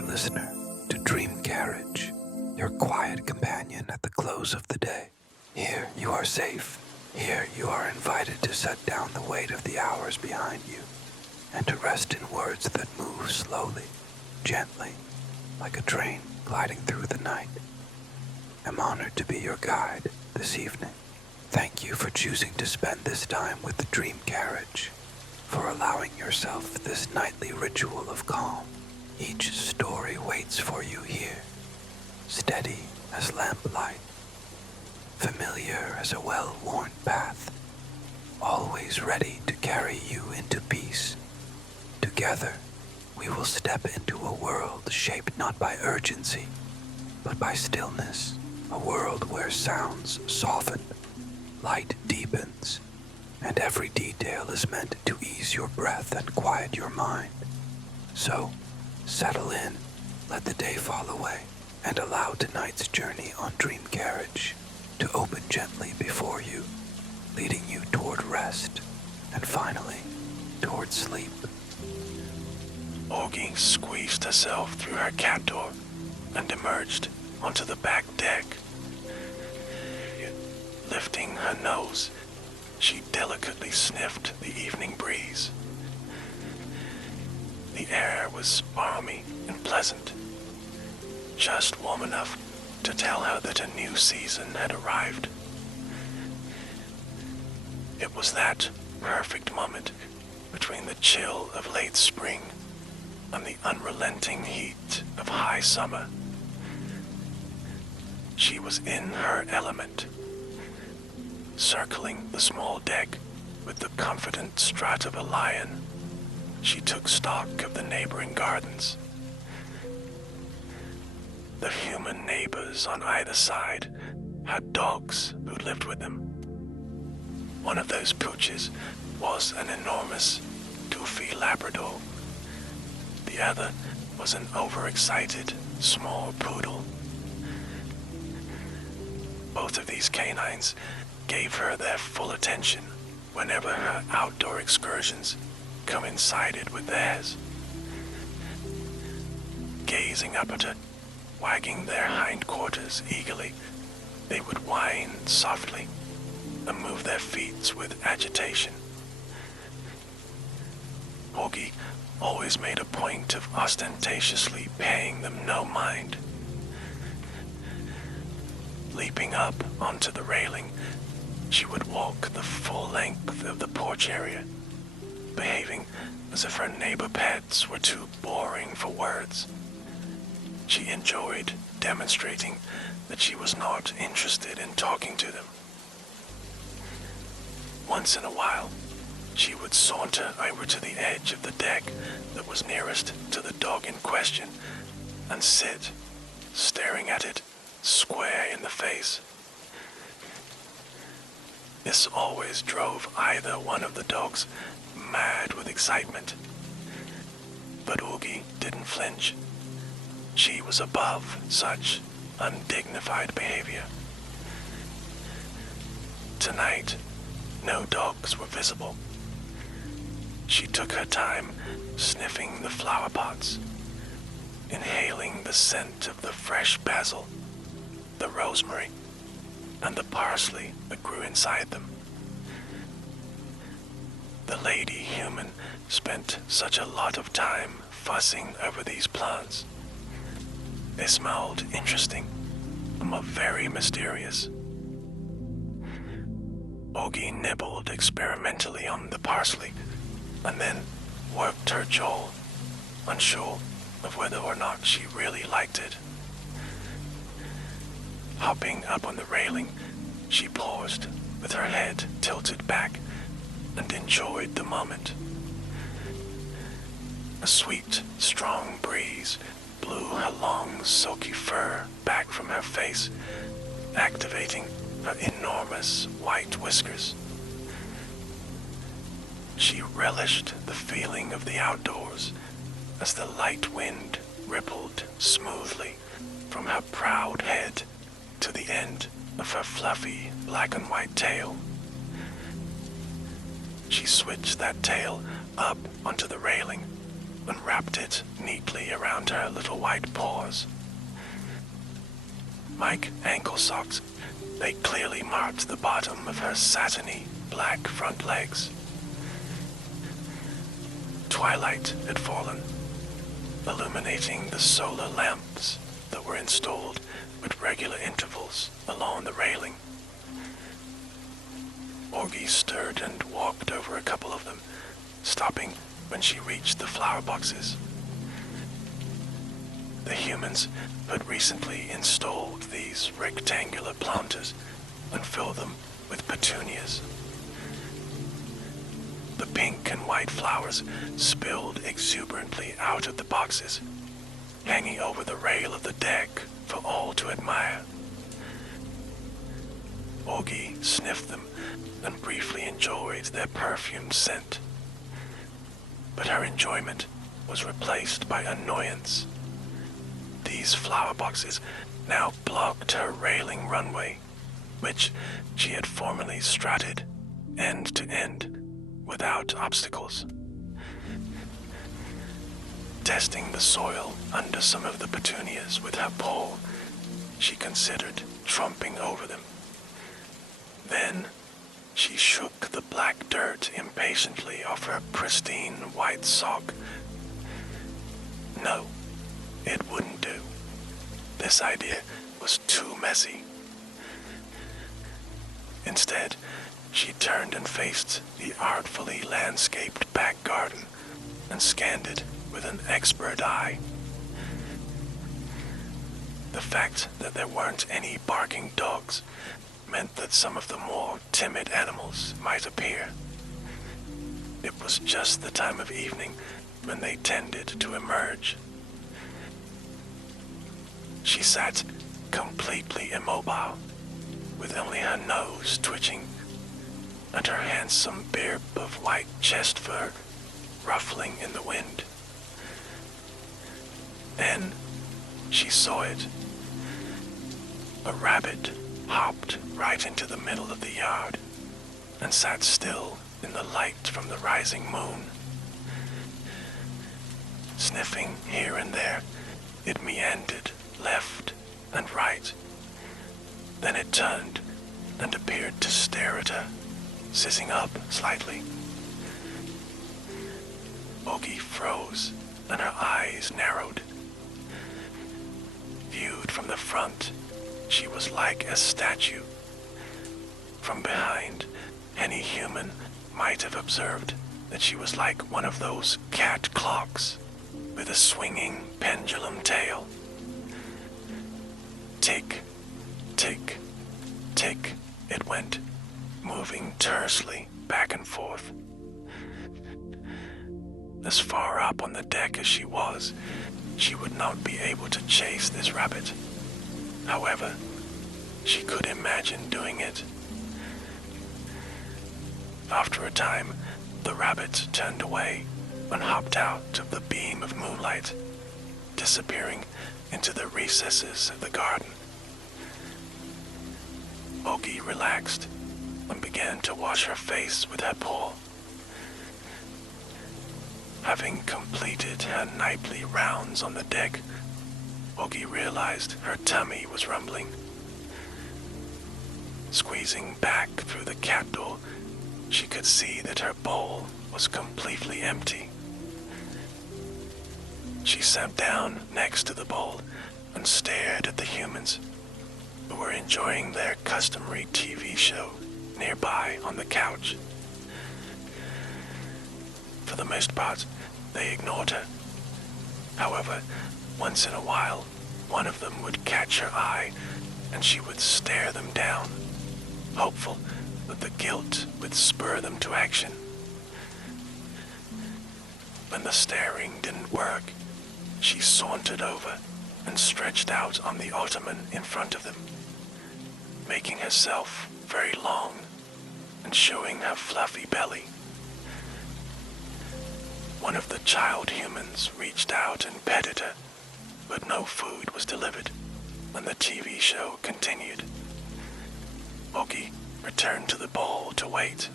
dear listener, to Dream Carriage, your quiet companion at the close of the day. Here you are safe. Here you are invited to set down the weight of the hours behind you and to rest in words that move slowly, gently, like a train gliding through the night. I'm honored to be your guide this evening. Thank you for choosing to spend this time with the Dream Carriage, for allowing yourself this nightly ritual of calm. Each story waits for you here, steady as lamplight, familiar as a well-worn path, always ready to carry you into peace. Together, we will step into a world shaped not by urgency, but by stillness, a world where sounds soften, light deepens, and every detail is meant to ease your breath and quiet your mind. So, settle in, let the day fall away, and allow tonight's journey on Dream Carriage to open gently before you, leading you toward rest, and finally, toward sleep. Augie squeezed herself through her cat door and emerged onto the back deck. Lifting her nose, she delicately sniffed the evening breeze. The air was balmy and pleasant, just warm enough to tell her that a new season had arrived. It was that perfect moment between the chill of late spring and the unrelenting heat of high summer. She was in her element, circling the small deck with the confident strut of a lion. She took stock of the neighboring gardens. The human neighbors on either side had dogs who lived with them. One of those pooches was an enormous, goofy Labrador. The other was an overexcited, small poodle. Both of these canines gave her their full attention whenever her outdoor excursions coincided with theirs. Gazing up at her, wagging their hindquarters eagerly, they would whine softly and move their feet with agitation. Augie always made a point of ostentatiously paying them no mind. Leaping up onto the railing, she would walk the full length of the porch area, behaving as if her neighbor pets were too boring for words. She enjoyed demonstrating that she was not interested in talking to them. Once in a while, she would saunter over to the edge of the deck that was nearest to the dog in question and sit, staring at it square in the face. This always drove either one of the dogs mad with excitement. But Augie didn't flinch. She was above such undignified behavior. Tonight, no dogs were visible. She took her time sniffing the flower pots, inhaling the scent of the fresh basil, the rosemary, and the parsley that grew inside them. The lady human spent such a lot of time fussing over these plants. They smelled interesting and were very mysterious. Augie nibbled experimentally on the parsley and then worked her jaw, unsure of whether or not she really liked it. Hopping up on the railing, she paused with her head tilted back and enjoyed the moment. A sweet, strong breeze blew her long, silky fur back from her face, activating her enormous white whiskers. She relished the feeling of the outdoors as the light wind rippled smoothly from her proud head to the end of her fluffy black and white tail. She switched that tail up onto the railing and wrapped it neatly around her little white paws. Like ankle socks, they clearly marked the bottom of her satiny black front legs. Twilight had fallen, illuminating the solar lamps that were installed at regular intervals along the railing. Orgy stirred and walked over a couple of them, stopping when she reached the flower boxes. The humans had recently installed these rectangular planters and filled them with petunias. The pink and white flowers spilled exuberantly out of the boxes, hanging over the rail of the deck for all to admire. Orgy sniffed them and briefly enjoyed their perfumed scent. But her enjoyment was replaced by annoyance. These flower boxes now blocked her railing runway, which she had formerly strutted end to end without obstacles. Testing the soil under some of the petunias with her pole, she considered tramping over them. Then she shook the black dirt impatiently off her pristine white sock. No, it wouldn't do. This idea was too messy. Instead, she turned and faced the artfully landscaped back garden and scanned it with an expert eye. The fact that there weren't any barking dogs meant that some of the more timid animals might appear. It was just the time of evening when they tended to emerge. She sat completely immobile, with only her nose twitching and her handsome bib of white chest fur ruffling in the wind. Then she saw it. A rabbit hopped right into the middle of the yard and sat still in the light from the rising moon. Sniffing here and there, it meandered left and right. Then it turned and appeared to stare at her, sitting up slightly. Orgy froze and her eyes narrowed. Viewed from the front, she was like a statue. From behind, any human might have observed that she was like one of those cat clocks with a swinging pendulum tail. Tick, tick, tick, it went, moving tersely back and forth. As far up on the deck as she was, she would not be able to chase this rabbit. However, she could imagine doing it. After a time, the rabbit turned away and hopped out of the beam of moonlight, disappearing into the recesses of the garden. Orgy relaxed and began to wash her face with her paw. Having completed her nightly rounds on the deck, Orgy realized her tummy was rumbling. Squeezing back through the cat door, she could see that her bowl was completely empty. She sat down next to the bowl and stared at the humans, who were enjoying their customary TV show nearby on the couch. For the most part, they ignored her. However, once in a while, one of them would catch her eye, and she would stare them down, hopeful that the guilt would spur them to action. When the staring didn't work, she sauntered over and stretched out on the ottoman in front of them, making herself very long and showing her fluffy belly. One of the child humans reached out and petted her, but no food was delivered, and the TV show continued. Orgy returned to the bowl to wait.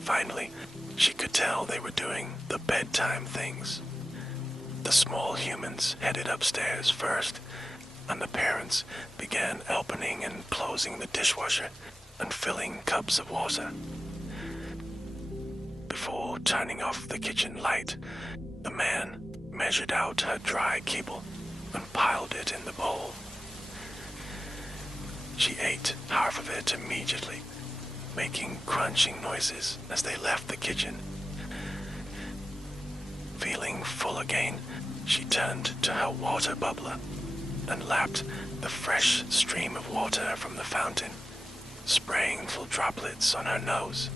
Finally, She could tell they were doing the bedtime things. The small humans headed upstairs first, and the parents began opening and closing the dishwasher and filling cups of water. Before turning off the kitchen light, the man measured out her dry kibble and piled it in the bowl. She ate half of it immediately, making crunching noises as they left the kitchen. Feeling full again, she turned to her water bubbler and lapped the fresh stream of water from the fountain, spraying little droplets on her nose.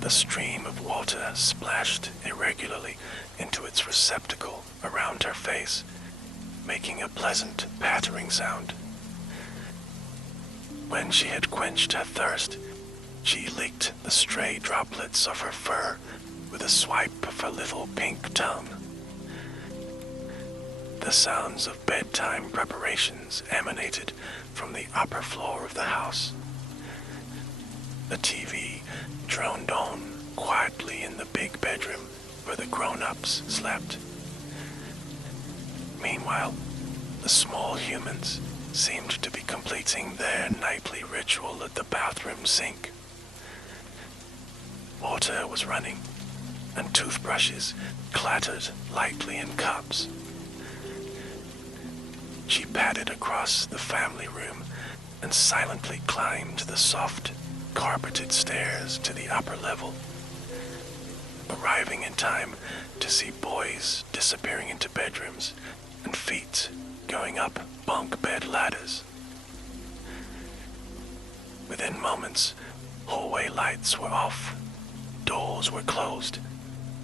The stream of water splashed irregularly into its receptacle around her face, making a pleasant pattering sound. When she had quenched her thirst, she licked the stray droplets of her fur with a swipe of her little pink tongue. The sounds of bedtime preparations emanated from the upper floor of the house. The TV droned on quietly in the big bedroom where the grown-ups slept. Meanwhile, the small humans seemed to be completing their nightly ritual at the bathroom sink. Water was running, and toothbrushes clattered lightly in cups. She padded across the family room and silently climbed the soft, carpeted stairs to the upper level, arriving in time to see boys disappearing into bedrooms and feet going up bunk bed ladders. Within moments, hallway lights were off, doors were closed,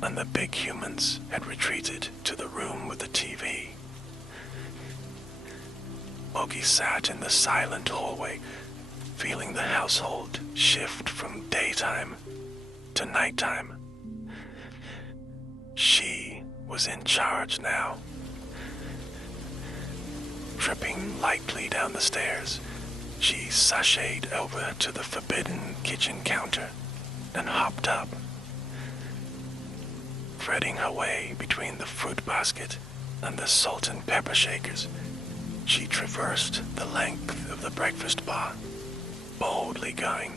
and the big humans had retreated to the room with the TV. Ogie sat in the silent hallway, feeling the household shift from daytime to nighttime. She was in charge now. Tripping lightly down the stairs, she sashayed over to the forbidden kitchen counter and hopped up. Threading her way between the fruit basket and the salt and pepper shakers, she traversed the length of the breakfast bar, boldly going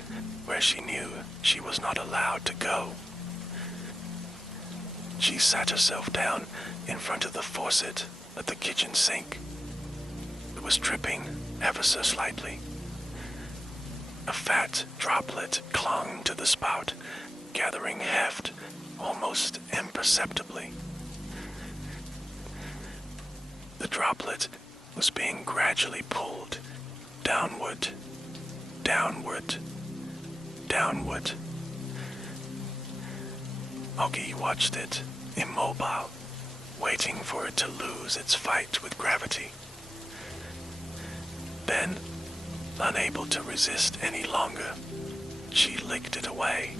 where she knew she was not allowed to go. She sat herself down in front of the faucet at the kitchen sink. It was dripping ever so slightly. A fat droplet clung to the spout, gathering heft almost imperceptibly. The droplet was being gradually pulled downward, downward, downward. Ogie watched it, immobile, waiting for it to lose its fight with gravity. Then, unable to resist any longer, she licked it away.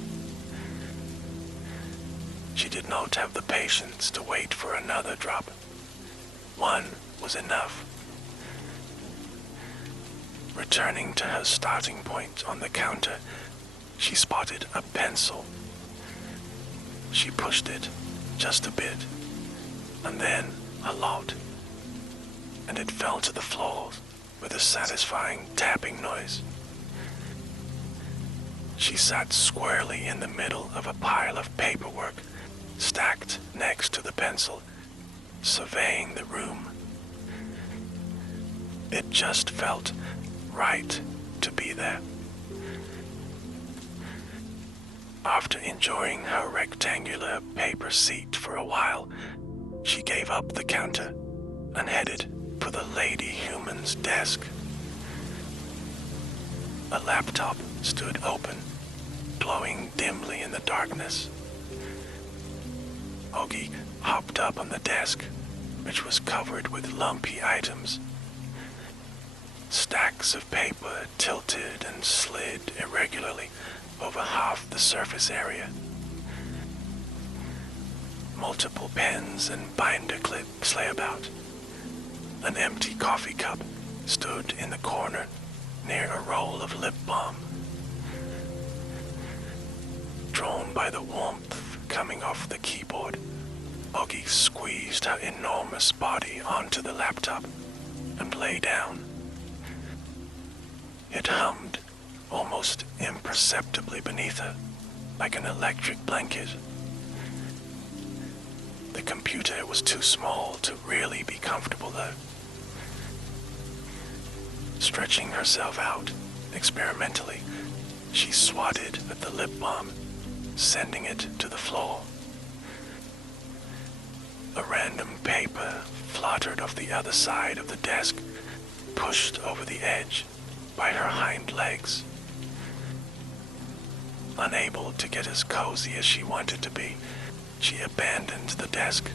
She did not have the patience to wait for another drop. One was enough. Returning to her starting point on the counter, she spotted a pencil. She pushed it just a bit, and then a lot, and it fell to the floor with a satisfying tapping noise. She sat squarely in the middle of a pile of paperwork stacked next to the pencil, surveying the room. It just felt right to be there. After enjoying her rectangular paper seat for a while, she gave up the counter and headed for the lady human's desk. A laptop stood open, glowing dimly in the darkness. Ogie hopped up on the desk, which was covered with lumpy items. Stacks of paper tilted and slid irregularly over half the surface area. Multiple pens and binder clips lay about. An empty coffee cup stood in the corner near a roll of lip balm. by the warmth coming off the keyboard, Augie squeezed her enormous body onto the laptop and lay down. It hummed almost imperceptibly beneath her, like an electric blanket. The computer was too small to really be comfortable though. Stretching herself out experimentally, she swatted at the lip balm, sending it to the floor. A random paper fluttered off the other side of the desk, pushed over the edge by her hind legs. Unable to get as cozy as she wanted to be, she abandoned the desk,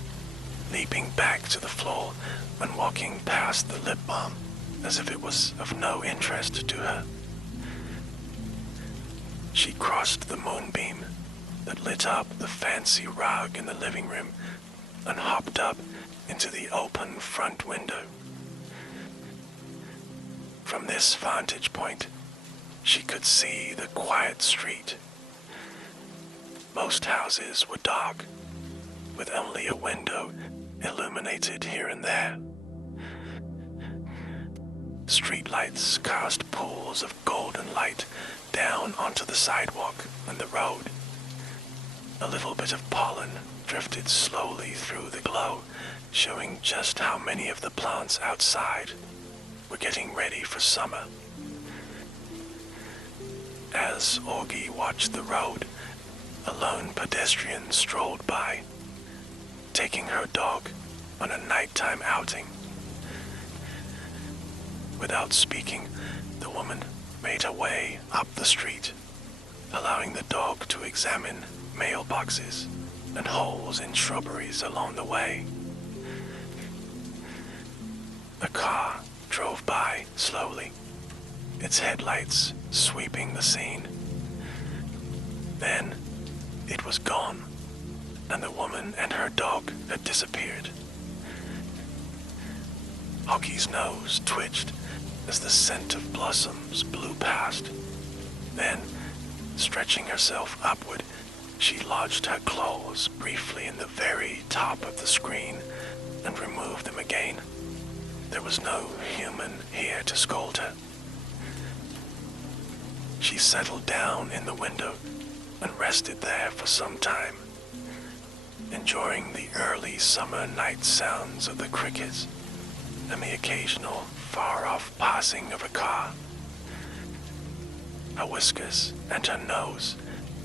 leaping back to the floor and walking past the lip balm as if it was of no interest to her. She crossed the moonbeam that lit up the fancy rug in the living room and hopped up into the open front window. From this vantage point, she could see the quiet street. Most houses were dark, with only a window illuminated here and there. Streetlights cast pools of golden light down onto the sidewalk and the road. A little bit of pollen drifted slowly through the glow, showing just how many of the plants outside were getting ready for summer. As Augie watched the road, a lone pedestrian strolled by, taking her dog on a nighttime outing. Without speaking, the woman made her way up the street, allowing the dog to examine mailboxes and holes in shrubberies along the way. A car drove by slowly, its headlights sweeping the scene. Then it was gone, and the woman and her dog had disappeared. Augie's nose twitched as the scent of blossoms blew past. Then, stretching herself upward, she lodged her claws briefly in the very top of the screen and removed them again. There was no human here to scold her. She settled down in the window and rested there for some time, enjoying the early summer night sounds of the crickets and the occasional far-off passing of a car. Her whiskers and her nose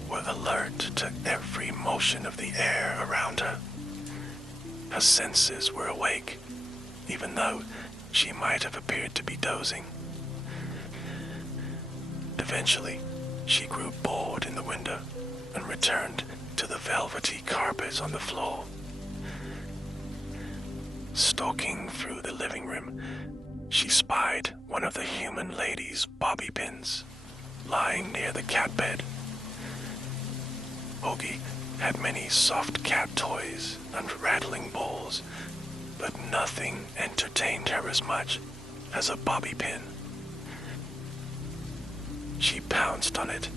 were alert to every motion of the air around her. Her senses were awake, even though she might have appeared to be dozing. Eventually, she grew bored in the window and returned to the velvety carpet on the floor. Stalking through the living room, she spied one of the human lady's bobby pins lying near the cat bed. Augie had many soft cat toys and rattling balls, but nothing entertained her as much as a bobby pin. She pounced on it,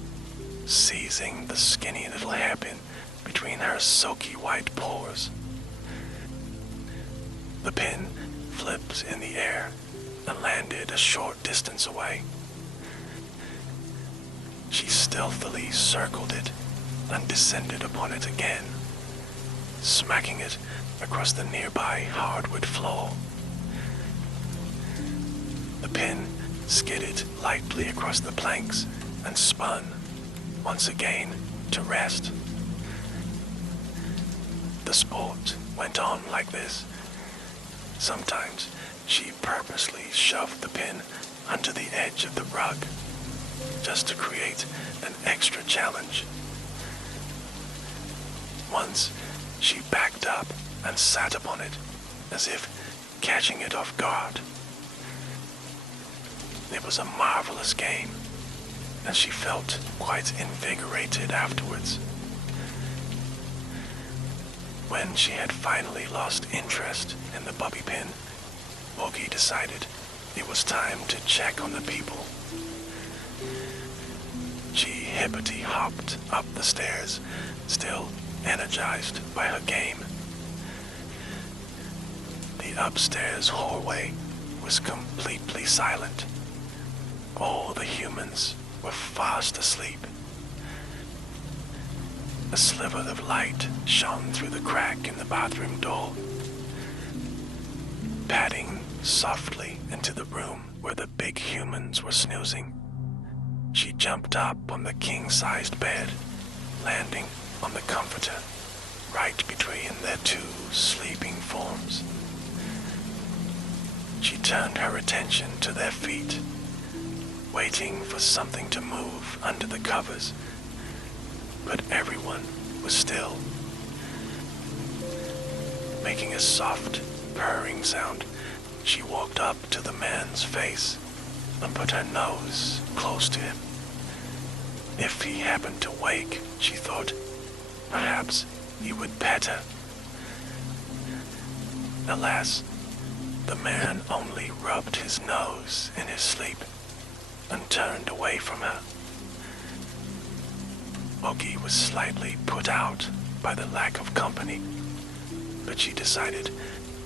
seizing the skinny little hairpin between her silky white paws. The pin flipped in the air and landed a short distance away. She stealthily circled it and descended upon it again, smacking it across the nearby hardwood floor. The pin skidded lightly across the planks and spun once again to rest. The sport went on like this. Sometimes she purposely shoved the pin under the edge of the rug, just to create an extra challenge. Once, she backed up and sat upon it, as if catching it off guard. It was a marvelous game, and she felt quite invigorated afterwards. When she had finally lost interest in the bobby pin, Augie decided it was time to check on the people. She hippity hopped up the stairs, still energized by her game. The upstairs hallway was completely silent. All the humans were fast asleep. A sliver of light shone through the crack in the bathroom door. Padding softly into the room where the big humans were snoozing, she jumped up on the king-sized bed, landing on the comforter right between their two sleeping forms. She turned her attention to their feet, waiting for something to move under the covers, but everyone was still. Making a soft, purring sound, she walked up to the man's face and put her nose close to him. If he happened to wake, she thought, perhaps he would pet her. Alas, the man only rubbed his nose in his sleep and turned away from her. Ogie was slightly put out by the lack of company, but she decided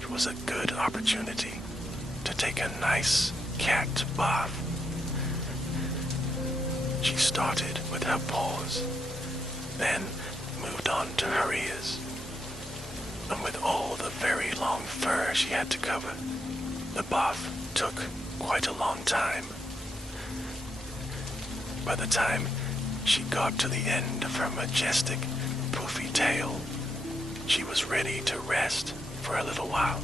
it was a good opportunity to take a nice cat bath. She started with her paws, then moved on to her ears, and with all the very long fur she had to cover, the bath took quite a long time. By the time she got to the end of her majestic, poofy tail, she was ready to rest for a little while.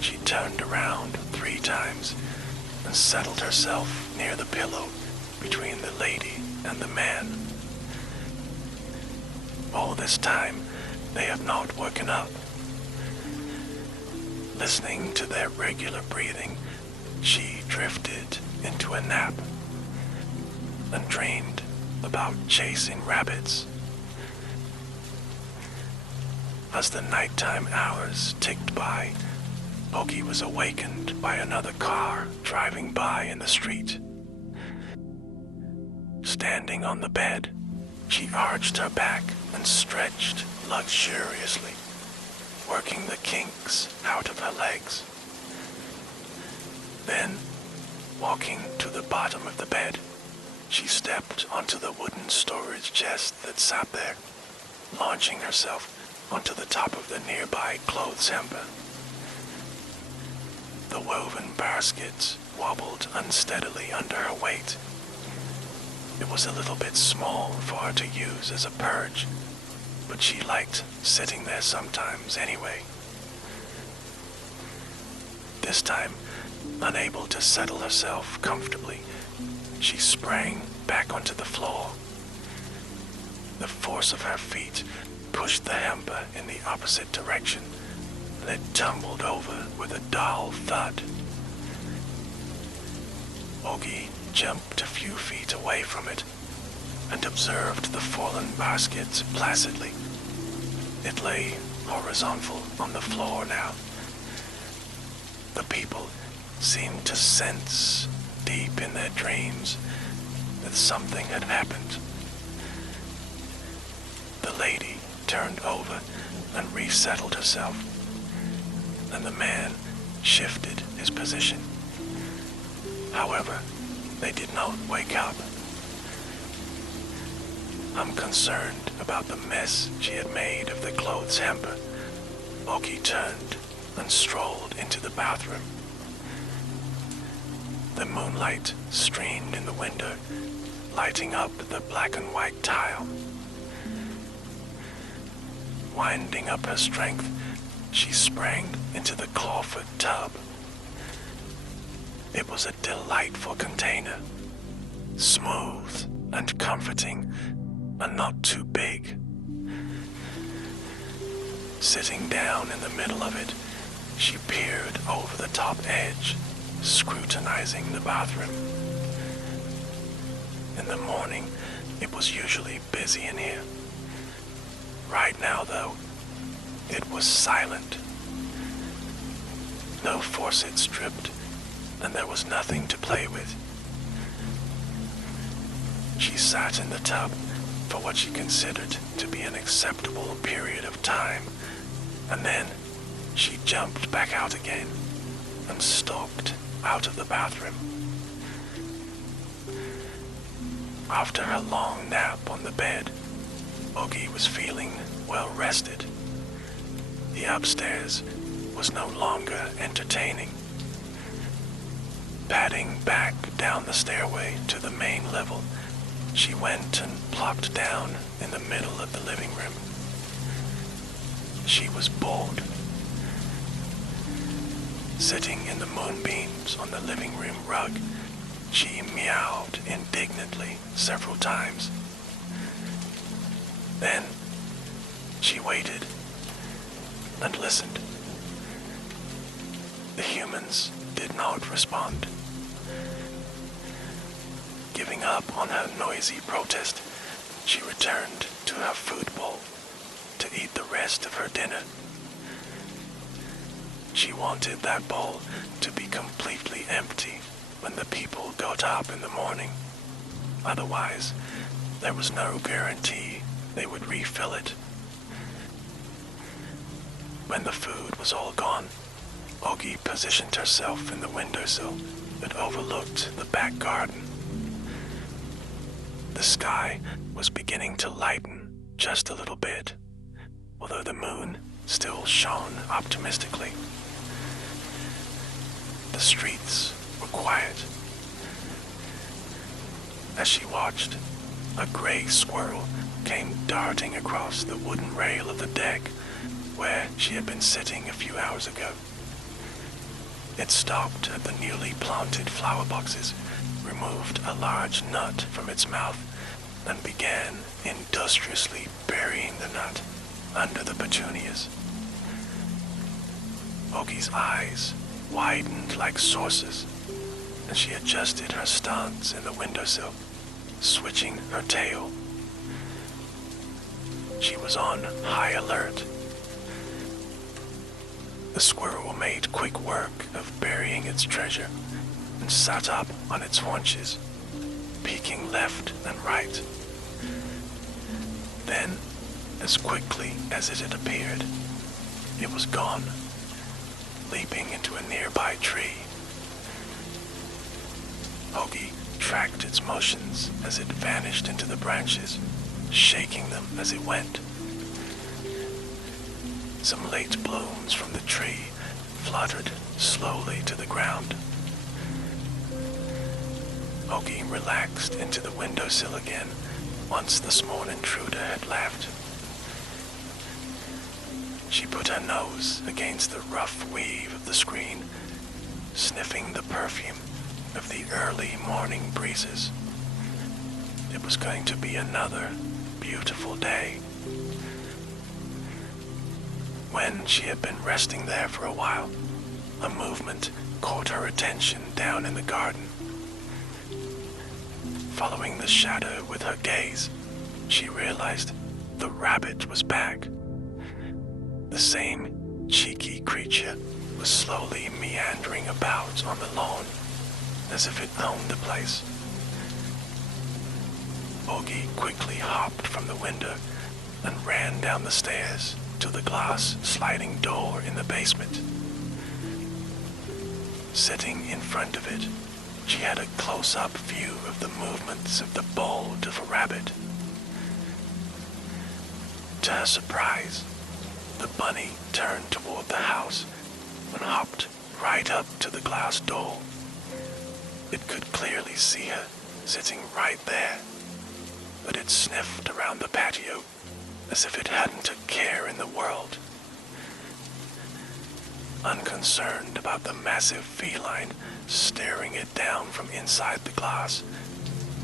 She turned around 3 times and settled herself near the pillow between the lady and the man. All this time, they have not woken up. Listening to their regular breathing, she drifted into a nap and dreamed about chasing rabbits. As the nighttime hours ticked by, Ogie was awakened by another car driving by in the street. Standing on the bed, she arched her back and stretched luxuriously, working the kinks out of her legs. Then, walking to the bottom of the bed, she stepped onto the wooden storage chest that sat there, launching herself onto the top of the nearby clothes hamper. The woven baskets wobbled unsteadily under her weight. It was a little bit small for her to use as a perch, but she liked sitting there sometimes anyway. This time, unable to settle herself comfortably, she sprang back onto the floor. The force of her feet pushed the hamper in the opposite direction, and it tumbled over with a dull thud. Ogie jumped a few feet away from it and observed the fallen basket placidly. It lay horizontal on the floor now. The people seemed to sense deep in their dreams that something had happened. The lady turned over and resettled herself, and the man shifted his position. However, they did not wake up. Unconcerned about the mess she had made of the clothes hamper, Ogie turned and strolled into the bathroom. The moonlight streamed in the window, lighting up the black and white tile. Winding up her strength, she sprang into the clawfoot tub. It was a delightful container, smooth and comforting, and not too big. Sitting down in the middle of it, she peered over the top edge, scrutinizing the bathroom. In the morning, it was usually busy in here. Right now, though, it was silent. No faucets dripped, and there was nothing to play with. She sat in the tub for what she considered to be an acceptable period of time, and then she jumped back out again and stalked out of the bathroom. After her long nap on the bed, Oogie was feeling well rested. The upstairs was no longer entertaining. Padding back down the stairway to the main level, she went and plopped down in the middle of the living room. She was bored. Sitting in the moonbeams on the living room rug, she meowed indignantly several times. Then she waited and listened. The humans did not respond. Giving up on her noisy protest, she returned to her food bowl to eat the rest of her dinner. She wanted that bowl to be completely empty when the people got up in the morning. Otherwise, there was no guarantee they would refill it. When the food was all gone, Oogie positioned herself in the windowsill that overlooked the back garden. The sky was beginning to lighten just a little bit, although the moon still shone optimistically. The streets were quiet. As she watched, a gray squirrel came darting across the wooden rail of the deck where she had been sitting a few hours ago. It stopped at the newly planted flower boxes, removed a large nut from its mouth, and began industriously burying the nut under the petunias. Oogie's eyes widened like saucers, and she adjusted her stance in the windowsill, switching her tail. She was on high alert. The squirrel made quick work of burying its treasure and sat up on its haunches, peeking left and right. Then, as quickly as it had appeared, it was gone, leaping into a nearby tree. Oogie tracked its motions as it vanished into the branches, shaking them as it went. Some late blooms from the tree fluttered slowly to the ground. Oogie relaxed into the windowsill again once the small intruder had left. She put her nose against the rough weave of the screen, sniffing the perfume of the early morning breezes. It was going to be another beautiful day. When she had been resting there for a while, a movement caught her attention down in the garden. Following the shadow with her gaze, she realized the rabbit was back. The same cheeky creature was slowly meandering about on the lawn, as if it owned the place. Oogie quickly hopped from the window and ran down the stairs to the glass sliding door in the basement. Sitting in front of it, she had a close-up view of the movements of the bolt of a rabbit. To her surprise, the bunny turned toward the house and hopped right up to the glass door. It could clearly see her sitting right there, but it sniffed around the patio as if it hadn't a care in the world. Unconcerned about the massive feline staring it down from inside the glass,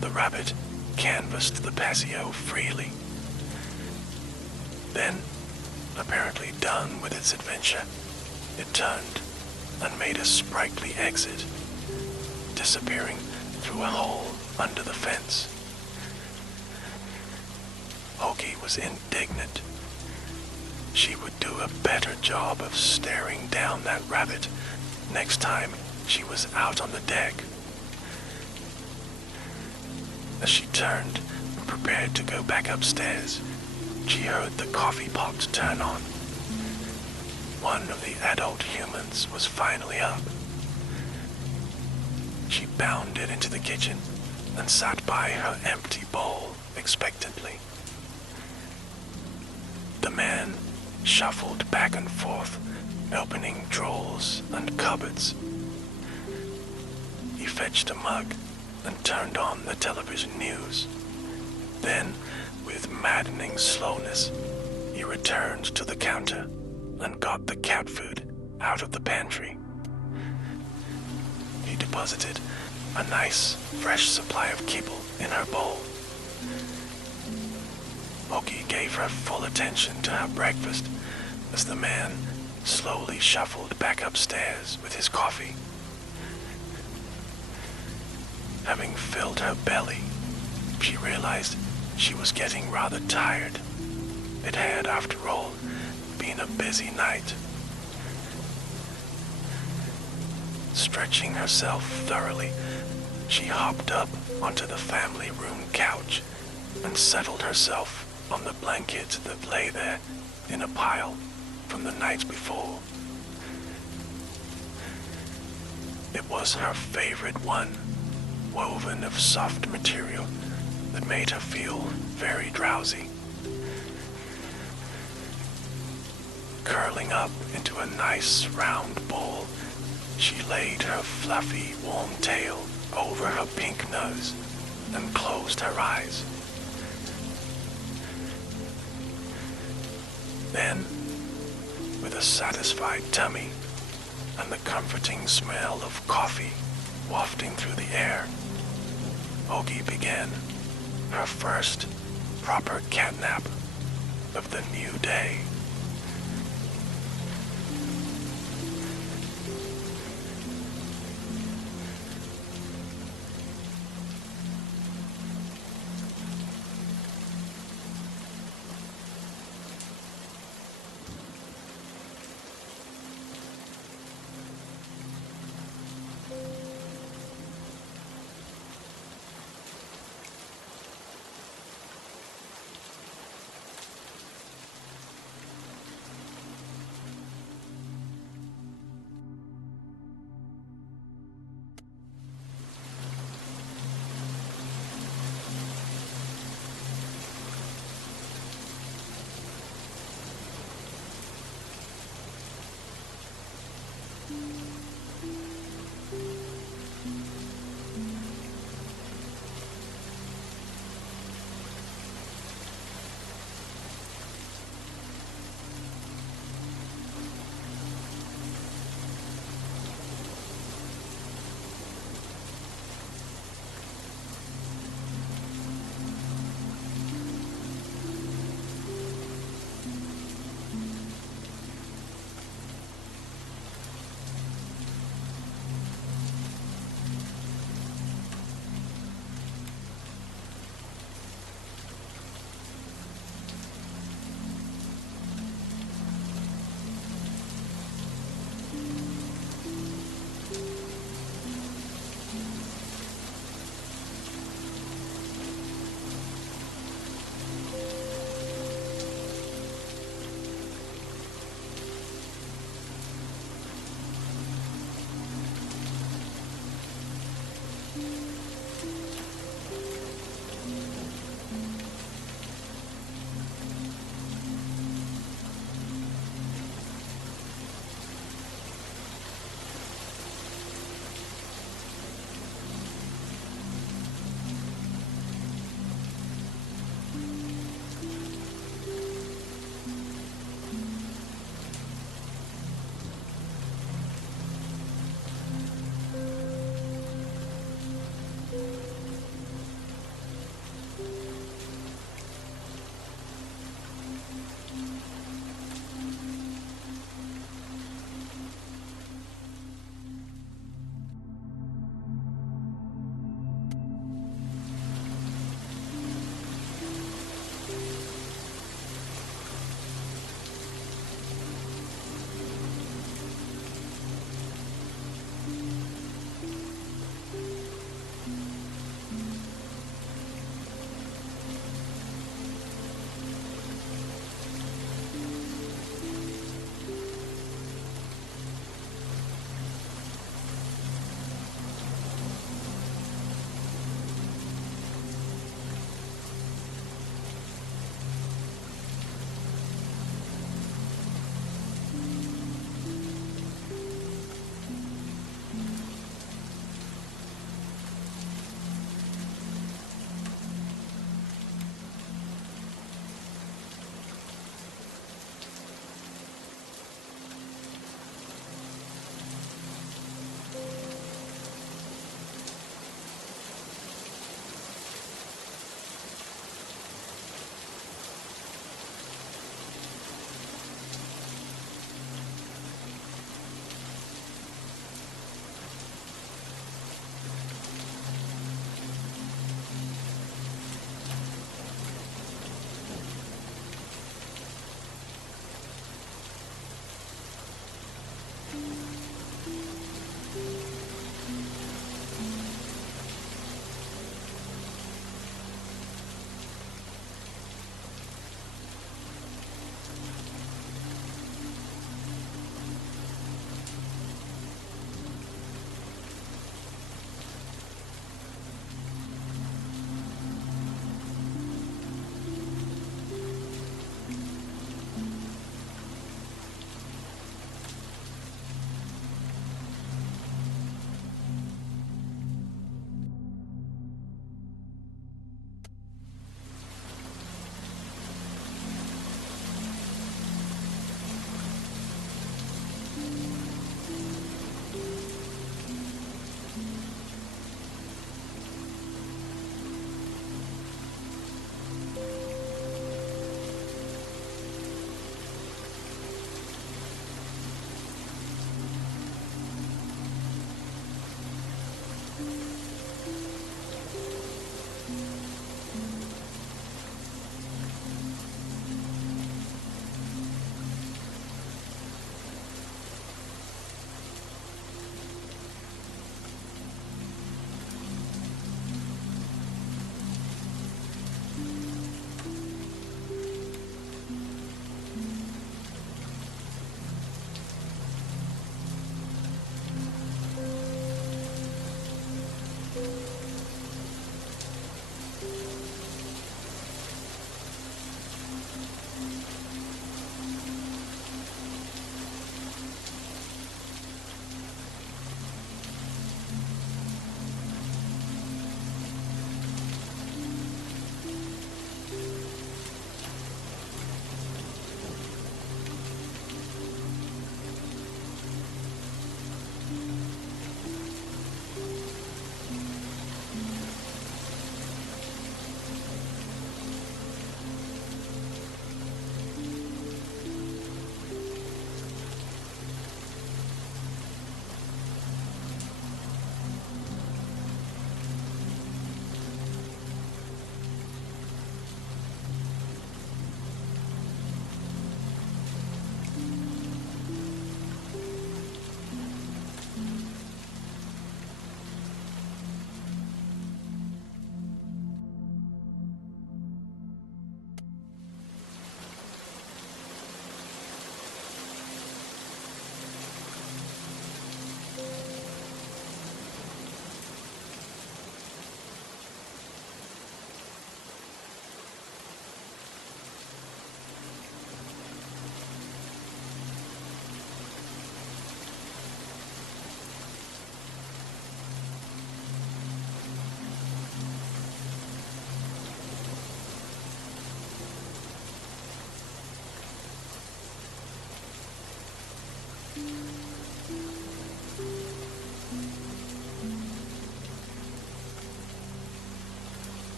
the rabbit canvassed the patio freely. Then, apparently done with its adventure, it turned and made a sprightly exit, disappearing through a hole under the fence. Oogie was indignant. She would do a better job of staring down that rabbit next time she was out on the deck. As she turned and prepared to go back upstairs, she heard the coffee pot turn on. One of the adult humans was finally up. She bounded into the kitchen and sat by her empty bowl expectantly. The man shuffled back and forth, opening drawers and cupboards. He fetched a mug and turned on the television news. Then, with maddening slowness, he returned to the counter and got the cat food out of the pantry. He deposited a nice, fresh supply of kibble in her bowl. Oki gave her full attention to her breakfast as the man slowly shuffled back upstairs with his coffee. Having filled her belly, she realized she was getting rather tired. It had, after all, been a busy night. Stretching herself thoroughly, she hopped up onto the family room couch and settled herself on the blanket that lay there in a pile from the night before. It was her favorite one, woven of soft material that made her feel very drowsy. Curling up into a nice round ball, she laid her fluffy, warm tail over her pink nose and closed her eyes. Then, with a satisfied tummy and the comforting smell of coffee wafting through the air, Ogi began her first proper catnap of the new day.